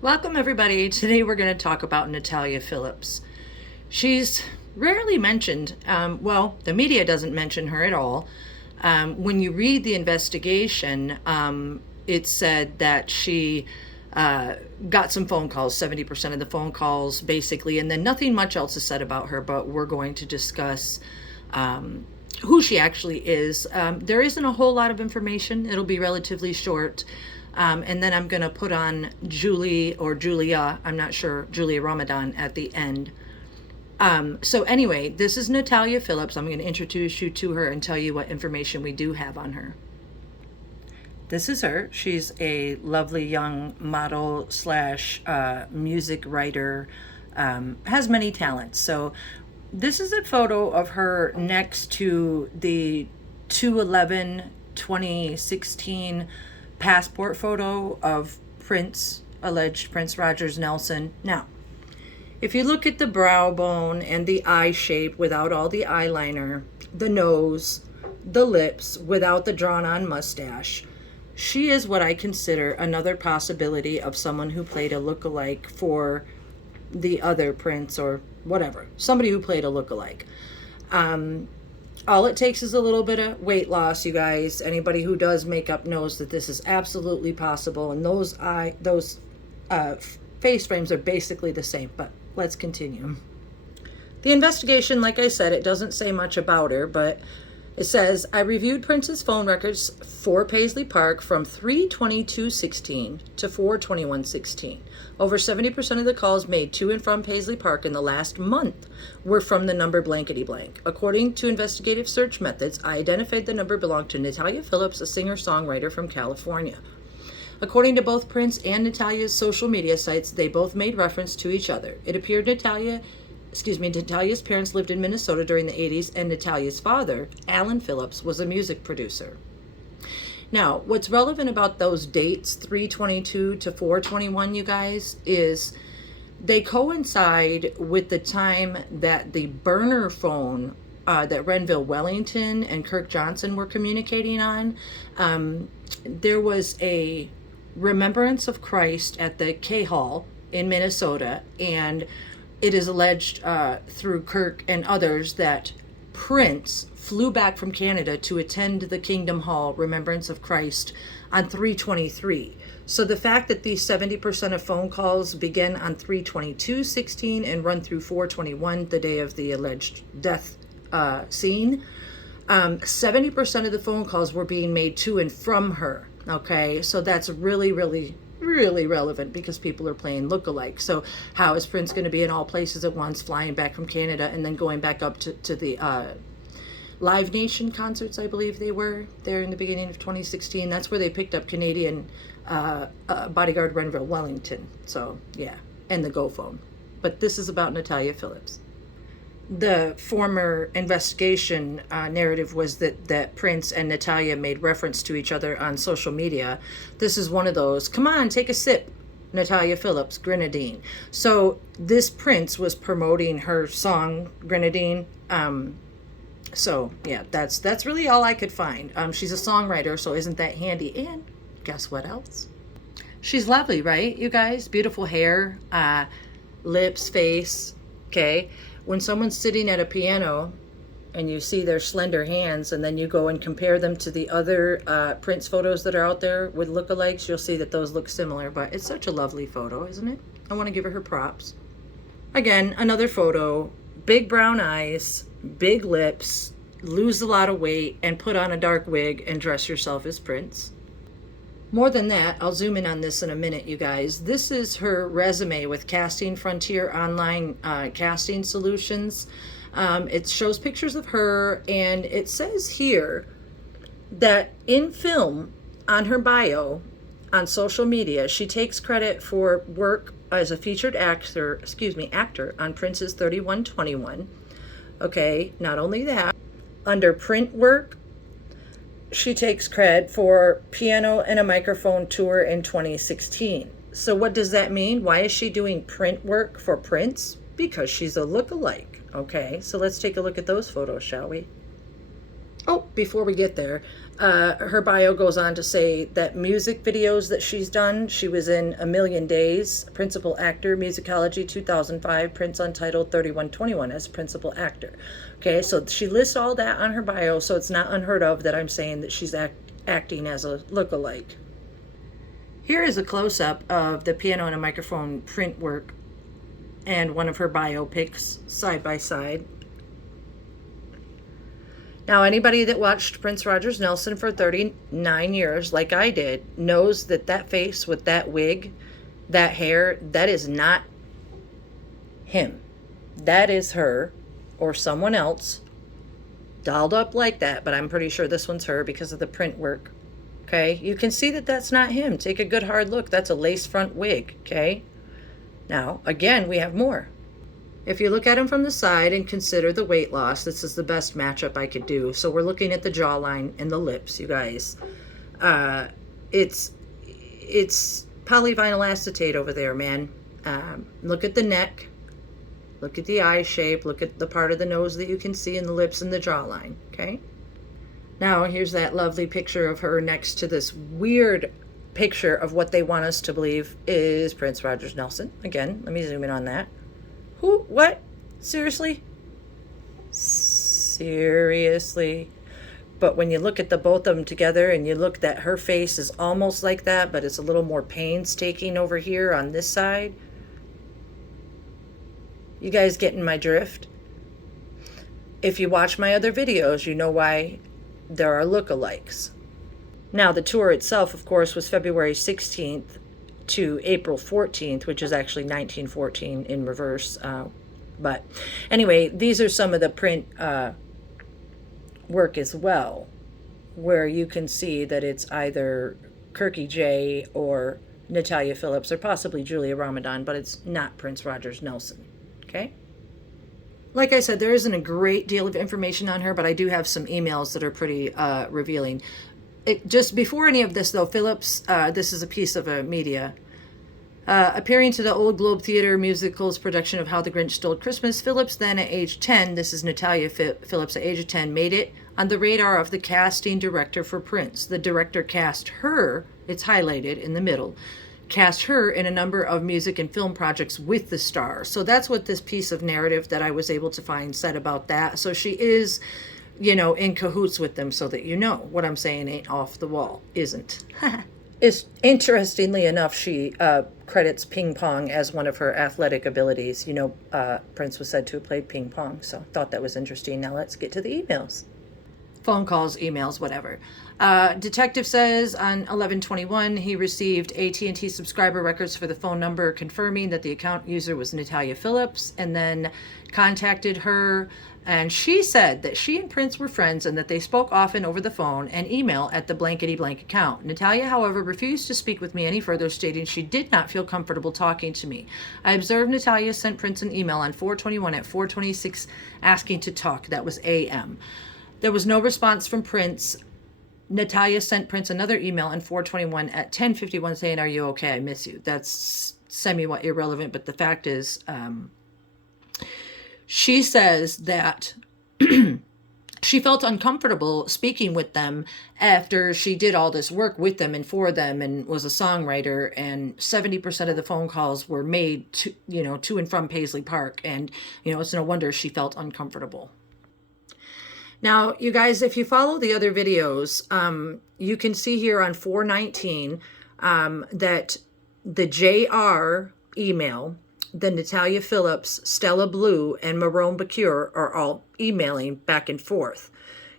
Welcome, everybody. Today we're going to talk about Natalya Phillips. She's rarely mentioned. The media doesn't mention her at all. When you read the investigation, it said that she got some phone calls, 70% of the phone calls, basically, and then nothing much else is said about her, but we're going to discuss who she actually is. There isn't a whole lot of information. It'll be relatively short. And then I'm going to put on Julia, I'm not sure, JRamadan at the end. So anyway, this is Natalya Phillips. I'm going to introduce you to her and tell you what information we do have on her. This is her. She's a lovely young model slash music writer, has many talents. So this is a photo of her next to the 2/11/2016 passport photo of alleged Prince Rogers Nelson. Now, if you look at the brow bone and the eye shape without all the eyeliner, the nose, the lips without the drawn on mustache, she is what I consider another possibility of someone who played a lookalike for the other prince or whatever. Somebody who played a lookalike. All it takes is a little bit of weight loss, you guys. Anybody who does makeup knows that this is absolutely possible. And those face frames are basically the same. But let's continue. The investigation, like I said, it doesn't say much about her, but it says, I reviewed Prince's phone records for Paisley Park from 3/22/16 to 4/21/16. Over 70% of the calls made to and from Paisley Park in the last month were from the number blankety blank. According to investigative search methods, I identified the number belonged to Natalya Phillips, a singer-songwriter from California. According to both Prince and Natalya's social media sites, they both made reference to each other. It appeared Natalya's parents lived in Minnesota during the 80s, and Natalya's father, Alan Phillips, was a music producer. Now, what's relevant about those dates, 3/22 to 4/21, you guys, is they coincide with the time that the burner phone that Renville Wellington and Kirk Johnson were communicating on. There was a remembrance of Christ at the K Hall in Minnesota, and it is alleged through Kirk and others that Prince flew back from Canada to attend the Kingdom Hall Remembrance of Christ on 3/23. So the fact that these 70% of phone calls begin on 3/22/16 and run through 4/21, the day of the alleged death scene, 70% of the phone calls were being made to and from her. Okay, so that's really, really, really relevant because people are playing lookalike. So how is Prince going to be in all places at once, flying back from Canada and then going back up to the Live Nation concerts, I believe they were there in the beginning of 2016. That's where they picked up Canadian bodyguard Renville Wellington. So yeah, and the Go phone. But this is about Natalya Phillips. The former investigation narrative was that Prince and Natalya made reference to each other on social media. This is one of those, come on, take a sip, Natalya Phillips, Grenadine. So this Prince was promoting her song, Grenadine. So yeah, that's really all I could find. She's a songwriter, so isn't that handy? And guess what else? She's lovely, right, you guys? Beautiful hair, lips, face, okay? When someone's sitting at a piano and you see their slender hands and then you go and compare them to the other Prince photos that are out there with lookalikes, you'll see that those look similar, but it's such a lovely photo, isn't it? I want to give her props. Again, another photo, big brown eyes, big lips, lose a lot of weight, and put on a dark wig and dress yourself as Prince. More than that, I'll zoom in on this in a minute, you guys. This is her resume with Casting Frontier Online Casting Solutions. It shows pictures of her, and it says here that in film, on her bio, on social media, she takes credit for work as a featured actor on Prince's 31/21. Okay, not only that, under print work, she takes credit for Piano and a Microphone tour in 2016. So what does that mean? Why is she doing print work for Prince? Because she's a lookalike. Okay, so let's take a look at those photos, shall we? Oh, before we get there, her bio goes on to say that music videos that she's done, she was in A Million Days, principal actor, Musicology 2005, Prince Untitled 3121 as principal actor. Okay, so she lists all that on her bio, so it's not unheard of that I'm saying that she's acting as a lookalike. Here is a close-up of the piano and a microphone print work and one of her biopics side by side. Now, anybody that watched Prince Rogers Nelson for 39 years, like I did, knows that that face with that wig, that hair, that is not him. That is her or someone else dolled up like that, but I'm pretty sure this one's her because of the print work. Okay, you can see that that's not him. Take a good hard look. That's a lace front wig, okay? Now, again, we have more. If you look at him from the side and consider the weight loss, this is the best matchup I could do. So we're looking at the jawline and the lips, you guys. It's polyvinyl acetate over there, man. Look at the neck. Look at the eye shape. Look at the part of the nose that you can see in the lips and the jawline, okay? Now, here's that lovely picture of her next to this weird picture of what they want us to believe is Prince Rogers Nelson. Again, let me zoom in on that. Who? What? Seriously? Seriously? But when you look at the both of them together and you look that her face is almost like that, but it's a little more painstaking over here on this side. You guys getting my drift? If you watch my other videos, you know why there are lookalikes. Now, the tour itself, of course, was February 16th to April 14th, which is actually 1914 in reverse. But anyway, these are some of the print work as well, where you can see that it's either Kirky J or Natalya Phillips or possibly JRamadan, but it's not Prince Rogers Nelson. Okay? Like I said, there isn't a great deal of information on her, but I do have some emails that are pretty revealing. Just before any of this, though, Phillips, this is a piece of a media, appearing to the Old Globe Theater musical's production of How the Grinch Stole Christmas, Phillips then at age 10, this is Natalya Phillips at age of 10, made it on the radar of the casting director for Prince. The director cast her, it's highlighted in the middle, cast her in a number of music and film projects with the star. So that's what this piece of narrative that I was able to find said about that. So she is, you know, in cahoots with them, so that you know what I'm saying ain't off the wall, isn't. Is interestingly enough, she credits ping pong as one of her athletic abilities. You know, Prince was said to have played ping pong, so thought that was interesting. Now let's get to the emails. Phone calls, emails, whatever. Detective says on 11/21 he received AT&T subscriber records for the phone number confirming that the account user was Natalya Phillips, and then contacted her, and she said that she and Prince were friends and that they spoke often over the phone and email at the blankety blank account. Natalya, however, refused to speak with me any further, stating she did not feel comfortable talking to me. I observed Natalya sent Prince an email on 4/21 at 4:26 asking to talk. That was AM. There was no response from Prince. Natalya sent Prince another email on 4/21 at 10:51 saying, "Are you okay? I miss you." That's semi-what irrelevant, but the fact is, she says that she felt uncomfortable speaking with them after she did all this work with them and for them and was a songwriter, and 70% of the phone calls were made to, you know, to and from Paisley Park, and, you know, it's no wonder she felt uncomfortable. Now, you guys, if you follow the other videos, you can see here on 4/19 that the JR email, the Natalya Phillips, Stella Blue, and Meron are all emailing back and forth.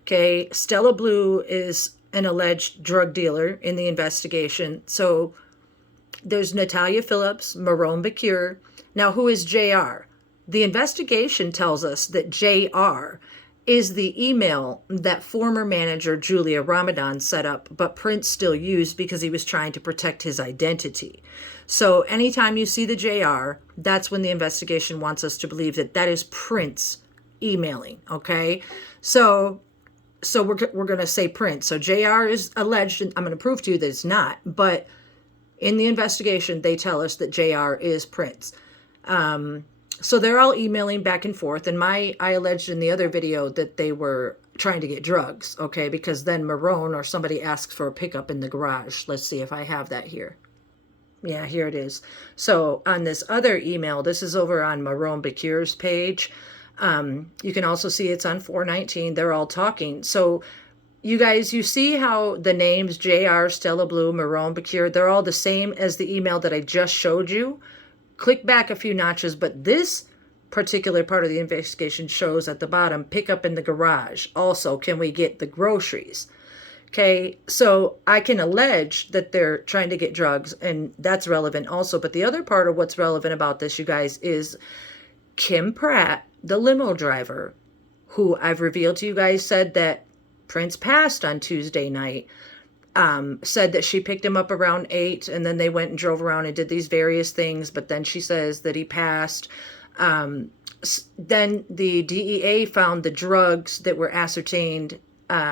Okay, Stella Blue is an alleged drug dealer in the investigation. So there's Natalya Phillips, Meron. Now, who is JR? The investigation tells us that JR is the email that former manager JRamadan set up, but Prince still used because he was trying to protect his identity. So anytime you see the JR, that's when the investigation wants us to believe that that is Prince emailing, okay? So we're going to say Prince. So JR is alleged, and I'm going to prove to you that it's not, but in the investigation, they tell us that JR is Prince. So they're all emailing back and forth, and I alleged in the other video that they were trying to get drugs, okay? Because then Meron or somebody asks for a pickup in the garage. Let's see if I have that here. Yeah, here it is. So on this other email, this is over on Meron Bakir's page. You can also see it's on 419. They're all talking. So you guys, you see how the names JR, Stella Blue, Meron Bakir, they're all the same as the email that I just showed you. Click back a few notches, but this particular part of the investigation shows at the bottom, pick up in the garage. Also, can we get the groceries? Okay, so I can allege that they're trying to get drugs, and that's relevant also. But the other part of what's relevant about this, you guys, is Kim Pratt, the limo driver, who I've revealed to you guys, said that Prince passed on Tuesday night. Said that she picked him up around 8, and then they went and drove around and did these various things. But then she says that he passed. Then the DEA found the drugs that were ascertained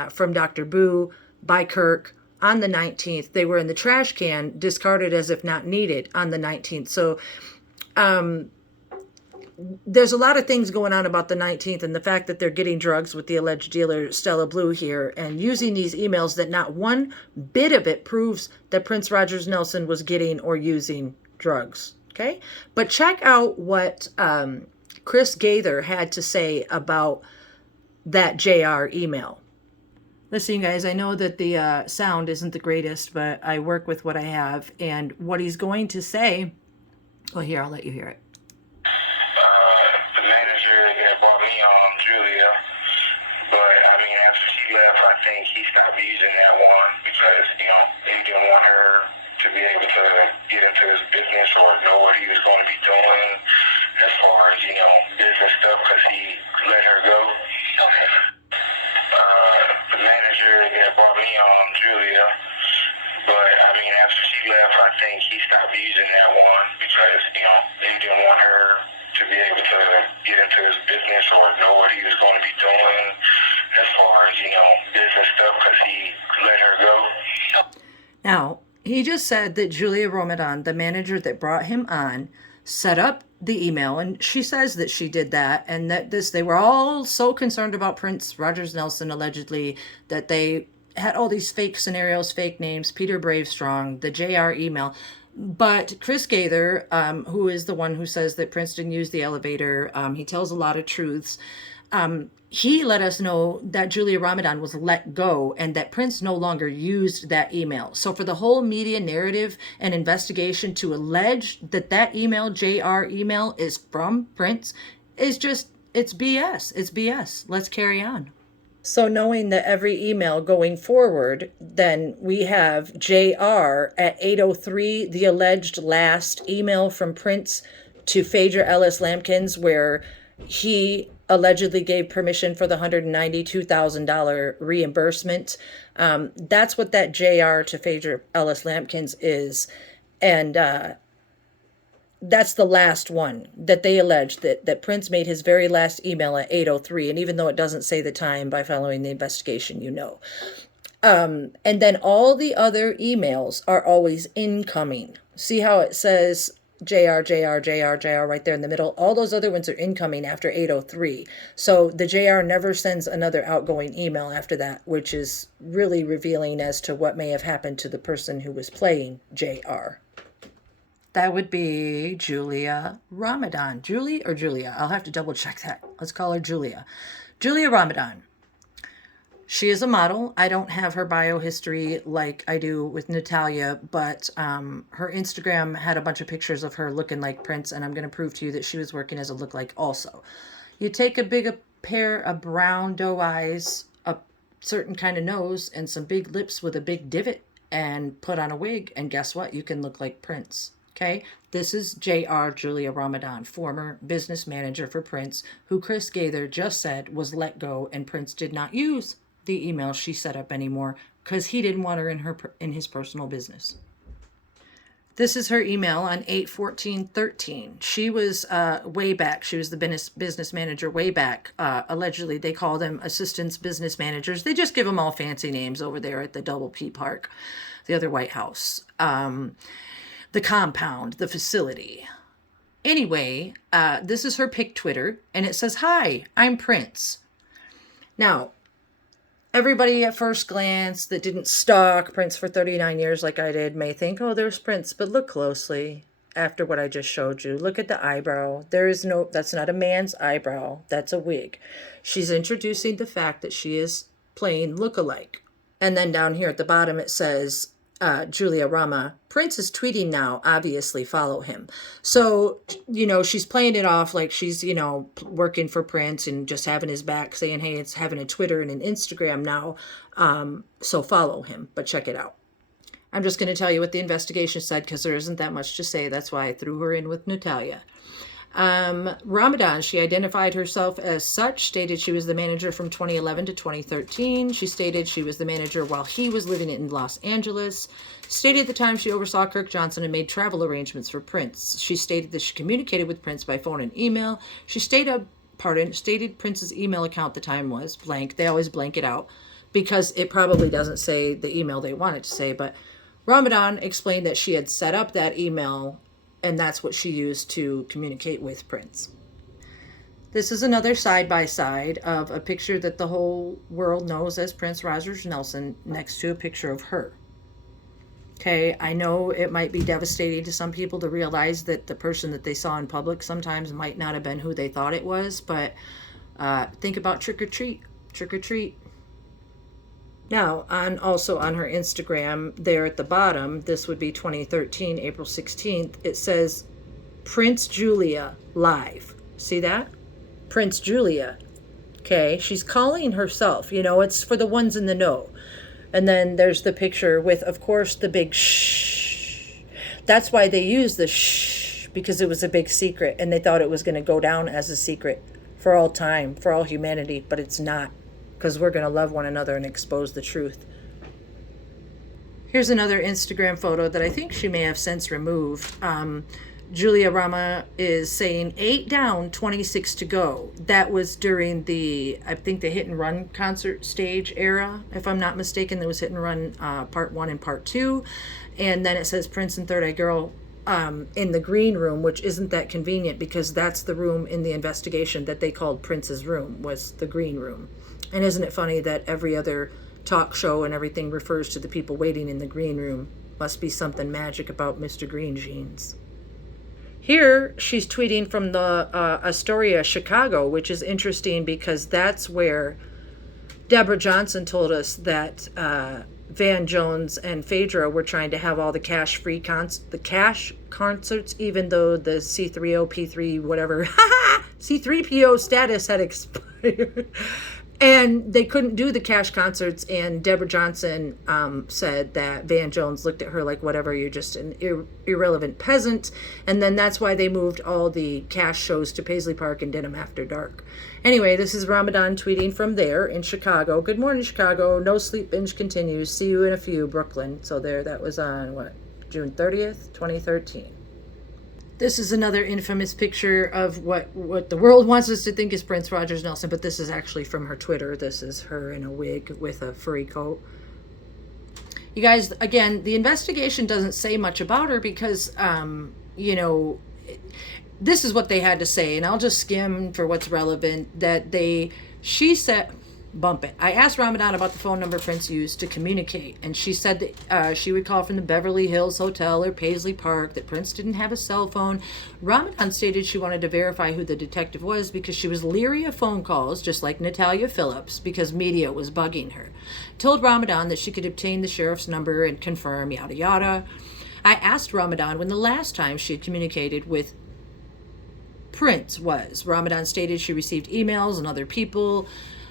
from Dr. Boo by Kirk on the 19th. They were in the trash can, discarded as if not needed on the 19th. So there's a lot of things going on about the 19th, and the fact that they're getting drugs with the alleged dealer Stella Blue here and using these emails that not one bit of it proves that Prince Rogers Nelson was getting or using drugs. Okay, but check out what Chris Gaither had to say about that JR email. Listen, you guys, I know that the sound isn't the greatest, but I work with what I have, and what he's going to say, well, here, I'll let you hear it. The manager that brought me on, Julia, but I mean, after she left, I think he stopped using that one because, you know, he didn't want her to be able to get into his business or know what he was going to be doing as far as, you know, business stuff because he let her go. Okay. The manager that brought me on, Julia, but I mean, after she left, I think he stopped using that one because, you know, he didn't want her to be able to get into his business or know what he was going to be doing as far as, you know, business stuff because he let her go. Now, he just said that JRamadan, the manager that brought him on, set up the email, and she says that she did that, and that they were all so concerned about Prince Rogers Nelson, allegedly, that they had all these fake scenarios, fake names, Peter Bravestrong, the JR email. But Chris Gaither, who is the one who says that Prince didn't use the elevator, he tells a lot of truths. He let us know that JRamadan was let go and that Prince no longer used that email. So for the whole media narrative and investigation to allege that that email, JR email, is from Prince is just, it's BS. It's BS. Let's carry on. So knowing that every email going forward, then we have JR at 8:03, the alleged last email from Prince to Phaedra Ellis Lampkins, where he allegedly gave permission for the $192,000 reimbursement. That's what that JR to Phaedra Ellis Lampkins is. And that's the last one that they allege that Prince made his very last email at 8:03. And even though it doesn't say the time, by following the investigation, you know. And then all the other emails are always incoming. See how it says JR right there in the middle? All those other ones are incoming after 8:03. So the JR never sends another outgoing email after that, which is really revealing as to what may have happened to the person who was playing JR. That would be JRamadan. Julie or Julia? I'll have to double check that. Let's call her Julia. JRamadan. She is a model. I don't have her bio history like I do with Natalya, but her Instagram had a bunch of pictures of her looking like Prince, and I'm going to prove to you that she was working as a lookalike also. You take a big pair of brown doe eyes, a certain kind of nose, and some big lips with a big divot, and put on a wig, and guess what? You can look like Prince. Okay, this is JRamadan, former business manager for Prince, who Chris Gaither just said was let go, and Prince did not use the email she set up anymore because he didn't want her in his personal business. This is her email on 8/14/13. She was way back. She was the business manager way back. Allegedly, they call them assistants business managers. They just give them all fancy names over there at the Double P Park, the other White House, the compound, the facility. Anyway, this is her pic Twitter, and it says, "Hi, I'm Prince." Now, Everybody at first glance that didn't stalk Prince for 39 years like I did may think, oh, there's Prince, but look closely after what I just showed you. Look at the eyebrow. That's not a man's eyebrow. That's a wig. She's introducing the fact that she is playing lookalike. And then down here at the bottom it says, JRamadan, Prince is tweeting now, obviously follow him. So, she's playing it off like she's, working for Prince and just having his back, saying, hey, it's having a Twitter and an Instagram now, so follow him, but check it out. I'm just going to tell you what the investigation said because there isn't that much to say. That's why I threw her in with Natalya. Ramadan, she identified herself as such, stated she was the manager from 2011 to 2013. She stated she was the manager while he was living in Los Angeles. Stated at the time she oversaw Kirk Johnson and made travel arrangements for Prince. She stated that she communicated with Prince by phone and email. She stated Prince's email account at the time was blank. They always blank it out because it probably doesn't say the email they want it to say, but Ramadan explained that she had set up that email and that's what she used to communicate with Prince. This is another side-by-side of a picture that the whole world knows as Prince Rogers Nelson next to a picture of her. Okay, I know it might be devastating to some people to realize that the person that they saw in public sometimes might not have been who they thought it was, but think about trick or treat. Trick or treat. Now, also on her Instagram, there at the bottom, this would be 2013, April 16th, it says, Prince Julia live. See that? Prince Julia. Okay, she's calling herself, it's for the ones in the know. And then there's the picture with, of course, the big shh. That's why they used the shh, because it was a big secret, and they thought it was going to go down as a secret for all time, for all humanity, but it's not. Because we're going to love one another and expose the truth. Here's another Instagram photo that I think she may have since removed. JRamadan is saying 8 down, 26 to go. That was during I think the Hit and Run concert stage era. If I'm not mistaken, there was Hit and Run part 1 and part 2. And then it says Prince and Third Eye Girl in the green room, which isn't that convenient because that's the room in the investigation that they called Prince's room, was the green room. And isn't it funny that every other talk show and everything refers to the people waiting in the green room? Must be something magic about Mr. Green Jeans. Here, she's tweeting from the Astoria, Chicago, which is interesting because that's where Deborah Johnson told us that Van Jones and Phaedra were trying to have all the cash concerts, even though the C3O, P3, whatever, C3PO status had expired. And they couldn't do the cash concerts, and Deborah Johnson said that Van Jones looked at her like, whatever, you're just an irrelevant peasant. And then that's why they moved all the cash shows to Paisley Park and did them after dark. Anyway, this is Ramadan tweeting from there in Chicago. Good morning, Chicago. No sleep binge continues. See you in a few, Brooklyn. So there, that was on, June 30th, 2013. This is another infamous picture of what the world wants us to think is Prince Rogers Nelson, but this is actually from her Twitter. This is her in a wig with a furry coat. You guys, again, the investigation doesn't say much about her because, this is what they had to say, and I'll just skim for what's relevant, that she said, bump it. I asked Ramadan about the phone number Prince used to communicate, and she said that she would call from the Beverly Hills Hotel or Paisley Park, that Prince didn't have a cell phone. Ramadan stated she wanted to verify who the detective was because she was leery of phone calls, just like Natalya Phillips, because media was bugging her. Told Ramadan that she could obtain the sheriff's number and confirm, yada yada. I asked Ramadan when the last time she had communicated with Prince was. Ramadan stated she received emails and other people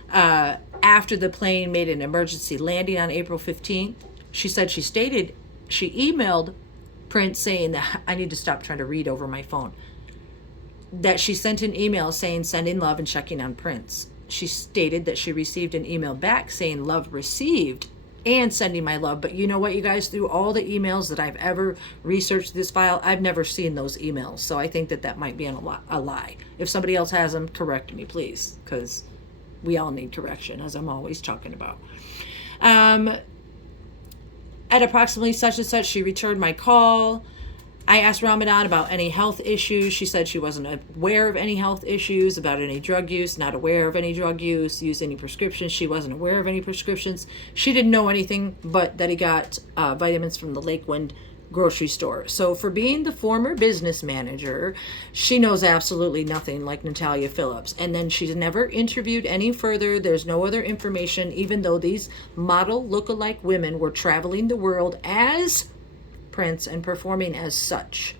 after the plane made an emergency landing on April 15th. She said she emailed Prince saying that, I need to stop trying to read over my phone, that she sent an email saying sending love and checking on Prince. She stated that she received an email back saying love received and sending my love. But you know what, you guys, through all the emails that I've ever researched this file, I've never seen those emails. So I think that might be a lie. If somebody else has them, correct me, please, because we all need correction, as I'm always talking about. At approximately such and such, she returned my call. I asked Ramadan about any health issues. She said she wasn't aware of any health issues, about any drug use, not aware of any drug use, use any prescriptions. She wasn't aware of any prescriptions. She didn't know anything but that he got vitamins from the Lakeland grocery store. So for being the former business manager, she knows absolutely nothing, like Natalya Phillips. And then she's never interviewed any further. There's no other information, even though these model lookalike women were traveling the world as Prince and performing as such.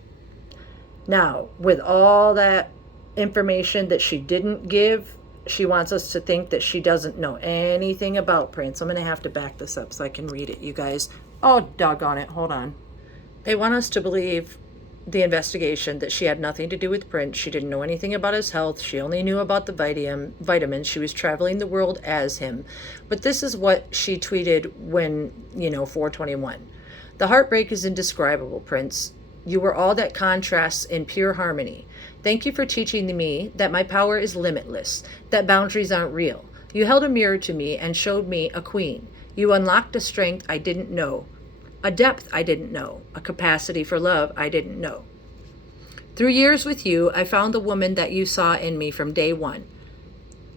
Now, with all that information that she didn't give, she wants us to think that she doesn't know anything about Prince. I'm going to have to back this up so I can read it, you guys. Oh, doggone it. Hold on. They want us to believe the investigation that she had nothing to do with Prince. She didn't know anything about his health. She only knew about the vitamins. She was traveling the world as him. But this is what she tweeted when, 421. The heartbreak is indescribable, Prince. You were all that contrasts in pure harmony. Thank you for teaching me that my power is limitless, that boundaries aren't real. You held a mirror to me and showed me a queen. You unlocked a strength I didn't know, a depth I didn't know, a capacity for love I didn't know. Through years with you, I found the woman that you saw in me from day one.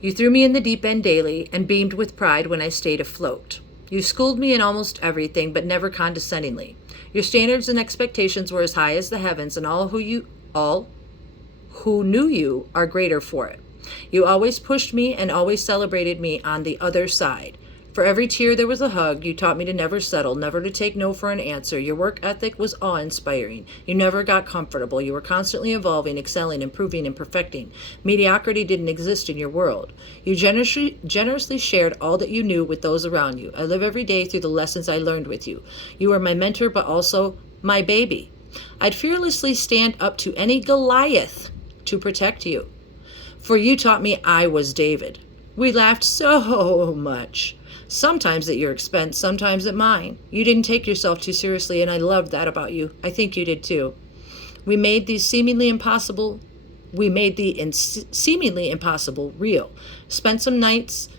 You threw me in the deep end daily and beamed with pride when I stayed afloat. You schooled me in almost everything, but never condescendingly. Your standards and expectations were as high as the heavens, and all who knew you are greater for it. You always pushed me and always celebrated me on the other side. For every tear there was a hug. You taught me to never settle, never to take no for an answer. Your work ethic was awe-inspiring. You never got comfortable. You were constantly evolving, excelling, improving, and perfecting. Mediocrity didn't exist in your world. You generously shared all that you knew with those around you. I live every day through the lessons I learned with you. You were my mentor, but also my baby. I'd fearlessly stand up to any Goliath to protect you. For you taught me I was David. We laughed so much. Sometimes at your expense, sometimes at mine. You didn't take yourself too seriously, and I loved that about you. I think you did too. We made the seemingly impossible real. Spent some nights,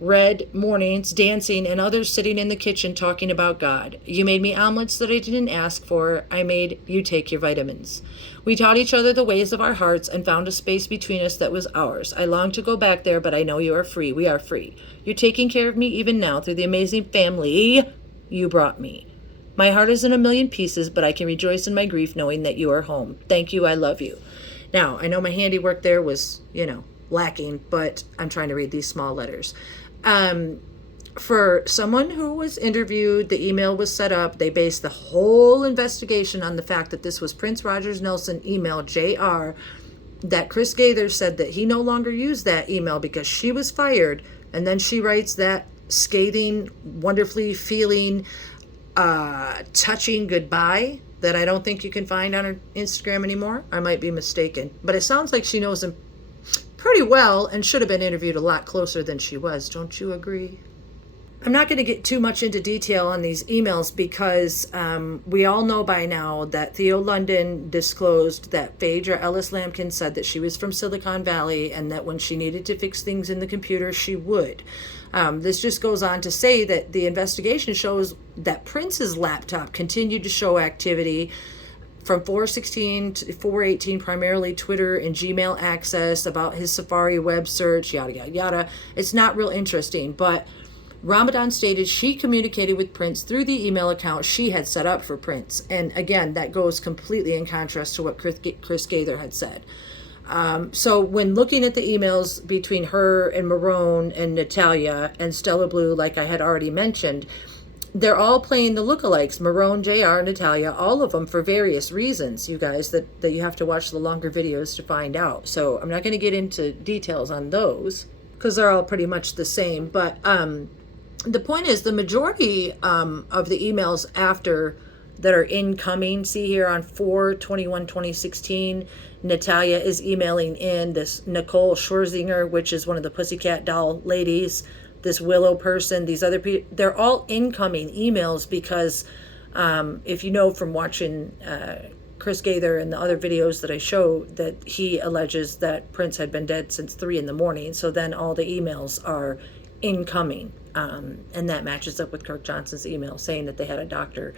red mornings, dancing, and others sitting in the kitchen talking about God. You made me omelets that I didn't ask for. I made you take your vitamins. We taught each other the ways of our hearts and found a space between us that was ours. I long to go back there, but I know you are free. We are free. You're taking care of me even now through the amazing family you brought me. My heart is in a million pieces, but I can rejoice in my grief knowing that you are home. Thank you. I love you. Now, I know my handiwork there was, lacking, but I'm trying to read these small letters. For someone who was interviewed, the email was set up. They based the whole investigation on the fact that this was Prince Rogers Nelson email, JR, that Chris Gaither said that he no longer used that email because she was fired. And then she writes that scathing, wonderfully feeling, touching goodbye that I don't think you can find on her Instagram anymore. I might be mistaken. But it sounds like she knows him pretty well and should have been interviewed a lot closer than she was. Don't you agree? I'm not going to get too much into detail on these emails because we all know by now that Theo London disclosed that Phaedra Ellis Lampkin said that she was from Silicon Valley and that when she needed to fix things in the computer, she would. This just goes on to say that the investigation shows that Prince's laptop continued to show activity from 416 to 418, primarily Twitter and Gmail access, about his Safari web search, yada, yada, yada. It's not real interesting, but Ramadan stated she communicated with Prince through the email account she had set up for Prince. And again, that goes completely in contrast to what Chris Gaither had said. So when looking at the emails between her and Meron and Natalya and Stellar Blue, like I had already mentioned, they're all playing the lookalikes, Meron, JR, Natalya, all of them for various reasons, you guys, that you have to watch the longer videos to find out. So I'm not going to get into details on those because they're all pretty much the same. But the point is, the majority of the emails after that are incoming, see here on 4/21/2016, Natalya is emailing in this Nicole Scherzinger, which is one of the Pussycat Doll ladies, this Willow person, these other people. They're all incoming emails because if you know from watching Chris Gaither and the other videos that I show, that he alleges that Prince had been dead since 3 a.m. So then all the emails are incoming. And that matches up with Kirk Johnson's email saying that they had a doctor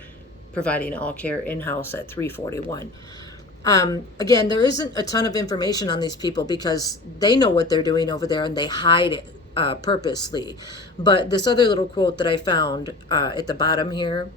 providing all care in-house at 341. Again, there isn't a ton of information on these people because they know what they're doing over there and they hide it purposely. But this other little quote that I found at the bottom here,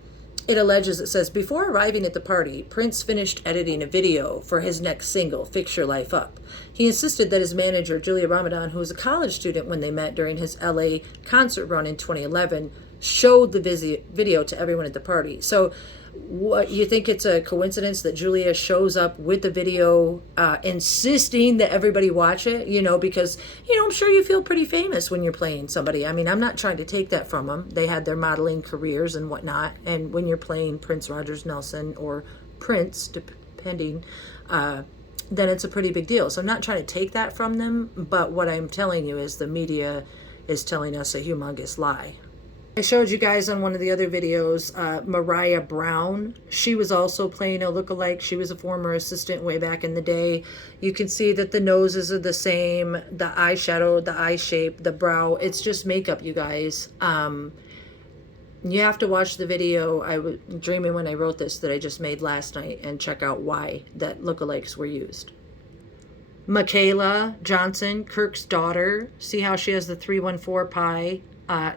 it alleges, it says, before arriving at the party, Prince finished editing a video for his next single, Fix Your Life Up. He insisted that his manager, JRamadan, who was a college student when they met during his LA concert run in 2011, showed the video to everyone at the party. So what, you think it's a coincidence that Julia shows up with the video, insisting that everybody watch it, because, I'm sure you feel pretty famous when you're playing somebody. I mean, I'm not trying to take that from them. They had their modeling careers and whatnot. And when you're playing Prince Rogers Nelson or Prince, depending, then it's a pretty big deal. So I'm not trying to take that from them. But what I'm telling you is the media is telling us a humongous lie. I showed you guys on one of the other videos, Mariah Brown. She was also playing a lookalike. She was a former assistant way back in the day. You can see that the noses are the same, the eyeshadow, the eye shape, the brow. It's just makeup, you guys. You have to watch the video. I was dreaming when I wrote this that I just made last night and check out why that lookalikes were used. Michaela Johnson, Kirk's daughter. See how she has the 314 Pi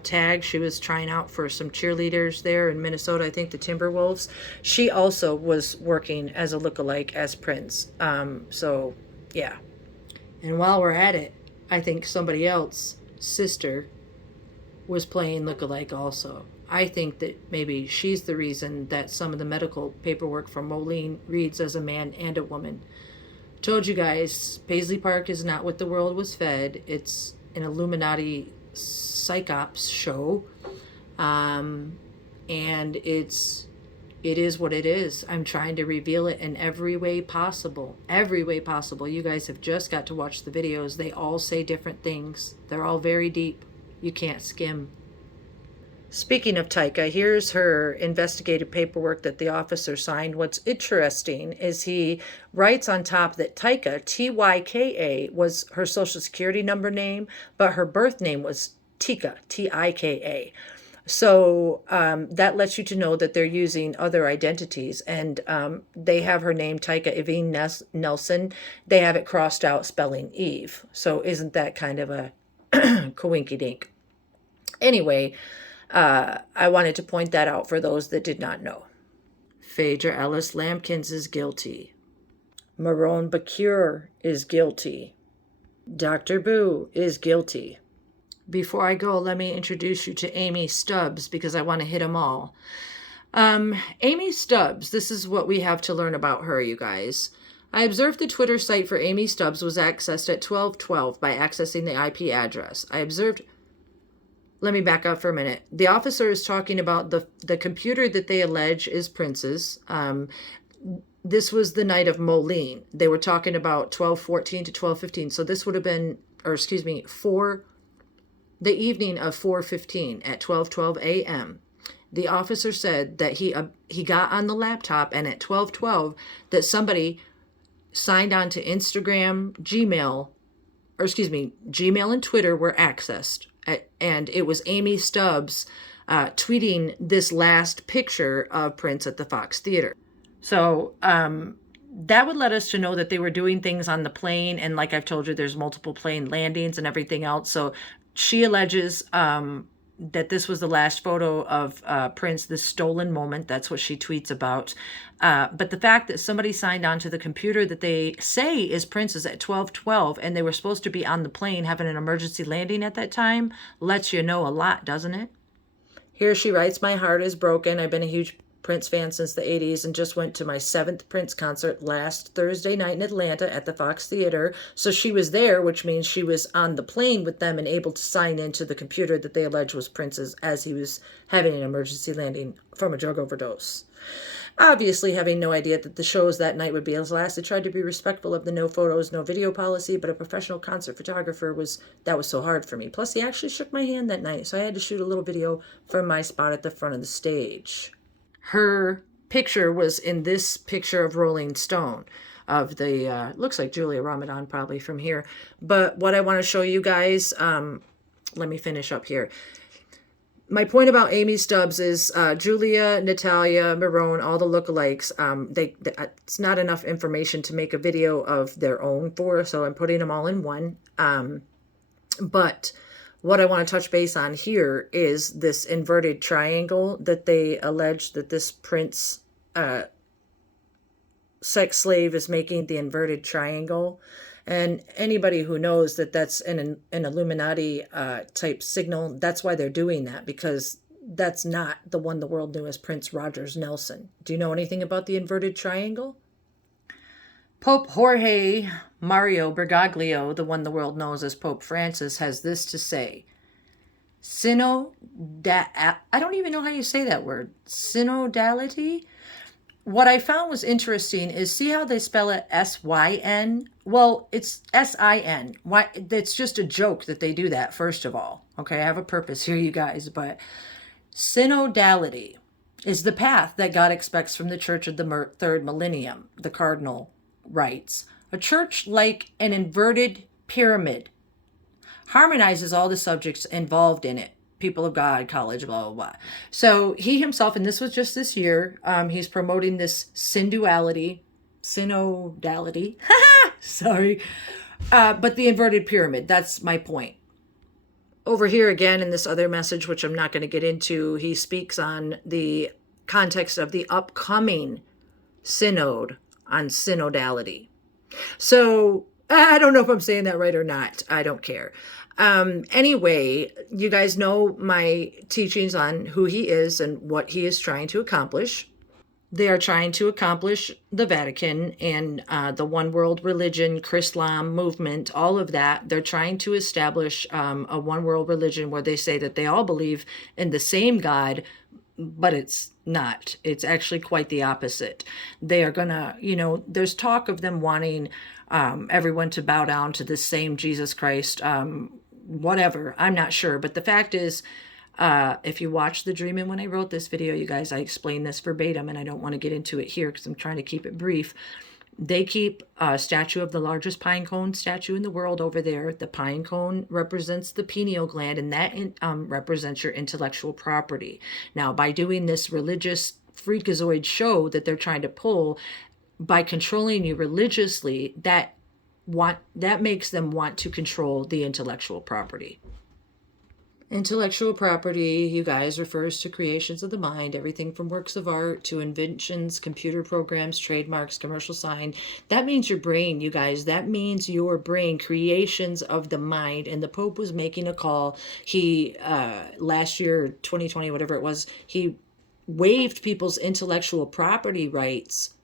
tag. She was trying out for some cheerleaders there in Minnesota, I think the Timberwolves. She also was working as a lookalike as Prince. So, yeah. And while we're at it, I think somebody else, sister, was playing lookalike also. I think that maybe she's the reason that some of the medical paperwork from Moline reads as a man and a woman. Told you guys, Paisley Park is not what the world was fed. It's an Illuminati psychops show, and it is what it is. I'm trying to reveal it in every way possible. You guys have just got to watch the videos. They all say different things. They're all very deep. You can't skim. Speaking of Tyka, here's her investigative paperwork that the officer signed. What's interesting is he writes on top that Tyka, Tyka, was her social security number name, but her birth name was Tika, Tika. So that lets you to know that they're using other identities. And they have her name, Tyka Evine Nelson. They have it crossed out spelling Eve. So isn't that kind of a coinky-dink? Anyway, I wanted to point that out for those that did not know. Phaedra Ellis Lampkins is guilty. Meron Bakure is guilty. Dr. Boo is guilty. Before I go, let me introduce you to Amy Stubbs because I want to hit them all. Amy Stubbs, this is what we have to learn about her, you guys. I observed the Twitter site for Amy Stubbs was accessed at 12:12 by accessing the IP address. Let me back up for a minute. The officer is talking about the computer that they allege is Prince's. This was the night of Moline. They were talking about 12:14 to 12:15. So this would have been, the evening of 4:15 at 12:12 a.m. The officer said that he got on the laptop and at 12:12 that somebody signed on to Instagram, Gmail and Twitter were accessed. And it was Amy Stubbs tweeting this last picture of Prince at the Fox Theater. So that would let us to know that they were doing things on the plane. And like I've told you, there's multiple plane landings and everything else. So she alleges that this was the last photo of Prince, this stolen moment. That's what she tweets about. But the fact that somebody signed on to the computer that they say is Prince's at 12:12 and they were supposed to be on the plane having an emergency landing at that time lets you know a lot, doesn't it? Here she writes, my heart is broken. I've been a huge Prince fan since the 80s and just went to my 7th Prince concert last Thursday night in Atlanta at the Fox Theater. So she was there, which means she was on the plane with them and able to sign into the computer that they allege was Prince's as he was having an emergency landing from a drug overdose. Obviously, having no idea that the shows that night would be his last, they tried to be respectful of the no photos, no video policy, but a professional concert photographer was so hard for me. Plus, he actually shook my hand that night, so I had to shoot a little video from my spot at the front of the stage. Her picture was in this picture of Rolling Stone of the, looks like JRamadan probably from here. But what I want to show you guys, let me finish up here. my point about Amy Stubbs is Julia, Natalya, Meron, all the lookalikes. It's not enough information to make a video of their own for, so I'm putting them all in one. But what I want to touch base on here is this inverted triangle that they allege that this prince sex slave is making, the inverted triangle. And anybody who knows that that's an Illuminati type signal, that's why they're doing that, because that's not the one the world knew as Prince Rogers Nelson. Do you know anything about the inverted triangle? Pope Jorge Mario Bergoglio, the one the world knows as Pope Francis, has this to say. I don't even know how you say that word. Synodality? What I found was interesting is, see how they spell it S-Y-N? Well, it's S-I-N. Why? It's just a joke that they do that, first of all. Okay, I have a purpose here, you guys. But synodality is the path that God expects from the church of the third millennium, the cardinal writes. A church like an inverted pyramid harmonizes all the subjects involved in it. People of God, college, blah, blah, blah. So he himself, and this was just this year, he's promoting this synodality, sorry, but the inverted pyramid, that's my point. Over here again in this other message, which I'm not going to get into, he speaks on the context of the upcoming synod on synodality. So I don't know if I'm saying that right or not. I don't care. Anyway, you guys know my teachings on who he is and what he is trying to accomplish. They are trying to accomplish the Vatican and the one world religion, Chrislam movement, all of that. They're trying to establish a one world religion where they say that they all believe in the same God, but it's not. It's actually quite the opposite. They are gonna, there's talk of them wanting everyone to bow down to the same Jesus Christ, whatever, I'm not sure. But the fact is, if you watch the dream, and when I wrote this video, you guys, I explained this verbatim, and I don't want to get into it here because I'm trying to keep it brief. They keep a statue of the largest pine cone statue in the world over there. The pine cone represents the pineal gland, and that represents your intellectual property. Now, by doing this religious freakazoid show that they're trying to pull, by controlling you religiously, that makes them want to control the intellectual property. Intellectual property, you guys, refers to creations of the mind, everything from works of art to inventions, computer programs, trademarks, commercial sign. That means your brain, you guys. That means your brain, creations of the mind. And the Pope was making a call. He, last year, 2020, whatever it was, he waived people's intellectual property rights.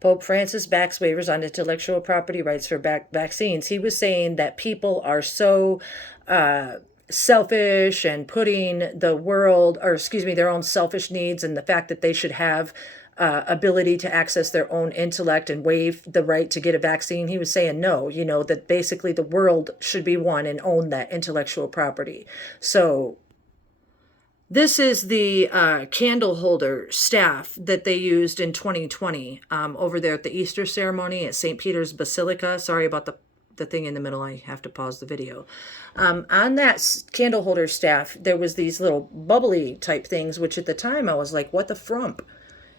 Pope Francis backs waivers on intellectual property rights for vaccines. He was saying that people are so selfish and putting the world, their own selfish needs, and the fact that they should have ability to access their own intellect and waive the right to get a vaccine. He was saying no, that basically the world should be one and own that intellectual property. So this is the candle holder staff that they used in 2020 over there at the Easter ceremony at St. Peter's Basilica. Sorry about the thing in the middle. I have to pause the video. On that candle holder staff, there was these little bubbly type things, which at the time I was like, what the frump?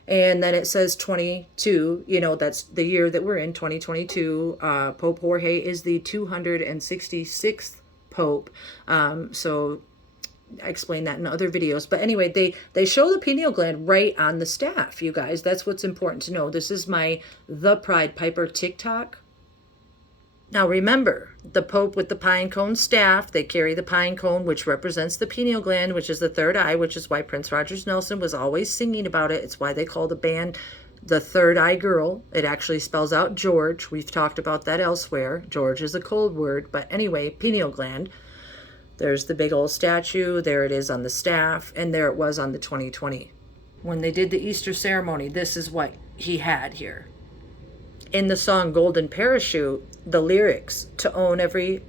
And then it says 22, that's the year that we're in, 2022. Pope Jorge is the 266th Pope. So I explained that in other videos. But anyway, they show the pineal gland right on the staff, you guys. That's what's important to know. This is my The Pride Piper TikTok. Now remember, the Pope with the pine cone staff, they carry the pine cone, which represents the pineal gland, which is the third eye, which is why Prince Rogers Nelson was always singing about it. It's why they call the band the Third Eye Girl. It actually spells out George. We've talked about that elsewhere. George is a cold word. But anyway, pineal gland. There's the big old statue. There it is on the staff. And there it was on the 2020. When they did the Easter ceremony, this is what he had here. In the song Golden Parachute, the lyrics, to own every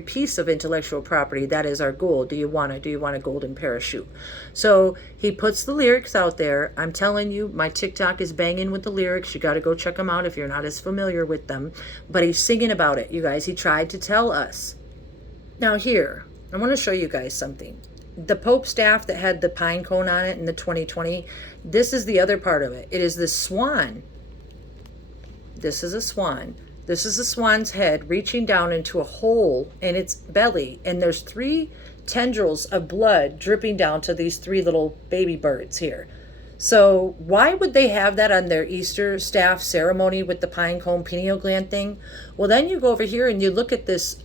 piece of intellectual property, that is our goal. Do you want a golden parachute? So he puts the lyrics out there. I'm telling you, my TikTok is banging with the lyrics. You got to go check them out if you're not as familiar with them. But he's singing about it, you guys. He tried to tell us. Now here, I want to show you guys something. The Pope staff that had the pine cone on it in the 2020, this is the other part of it. It is this swan. This is a swan. This is a swan's head reaching down into a hole in its belly, and there's 3 tendrils of blood dripping down to these 3 little baby birds here. So why would they have that on their Easter staff ceremony with the pine cone pineal gland thing? Well, then you go over here and you look at this.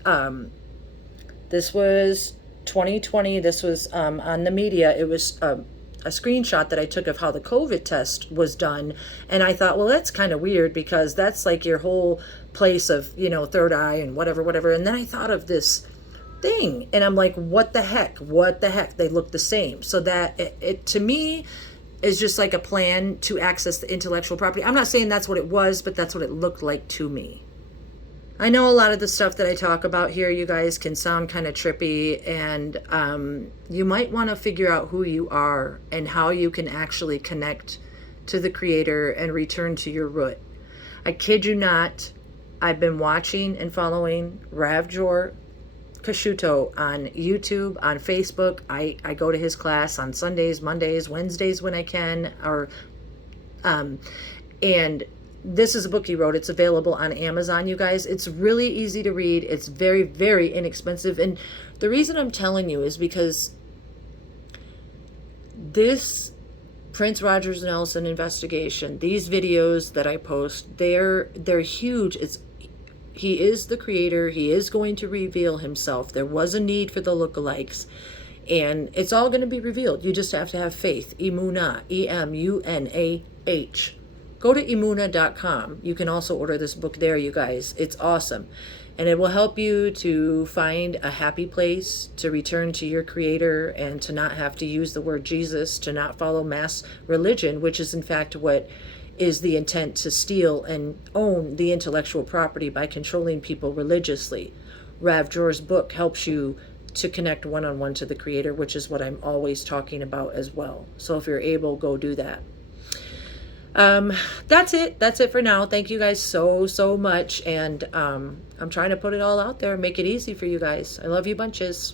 This was 2020. This was on the media. It was a screenshot that I took of how the COVID test was done. And I thought, well, that's kind of weird because that's like your whole place of, you know, third eye and whatever. And then I thought of this thing and I'm like, what the heck? They look the same. So that it to me is just like a plan to access the intellectual property. I'm not saying that's what it was, but that's what it looked like to me. I know a lot of the stuff that I talk about here, you guys, can sound kind of trippy, and you might want to figure out who you are and how you can actually connect to the Creator and return to your root. I kid you not, I've been watching and following Ravjor Kashuto on YouTube, on Facebook. I go to his class on Sundays, Mondays, Wednesdays when I can, and this is a book he wrote. It's available on Amazon, you guys. It's really easy to read. It's very, very inexpensive. And the reason I'm telling you is because this Prince Rogers Nelson investigation, these videos that I post, they're huge. He is the Creator. He is going to reveal himself. There was a need for the lookalikes. And it's all going to be revealed. You just have to have faith. Emunah, E-M-U-N-A-H. Go to emunah.com. You can also order this book there, you guys. It's awesome. And it will help you to find a happy place, to return to your Creator, and to not have to use the word Jesus, to not follow mass religion, which is in fact what is the intent, to steal and own the intellectual property by controlling people religiously. Ravjor's book helps you to connect one-on-one to the Creator, which is what I'm always talking about as well. So if you're able, go do that. That's it for now. Thank you guys so much, and I'm trying to put it all out there and make it easy for you guys. I love you bunches.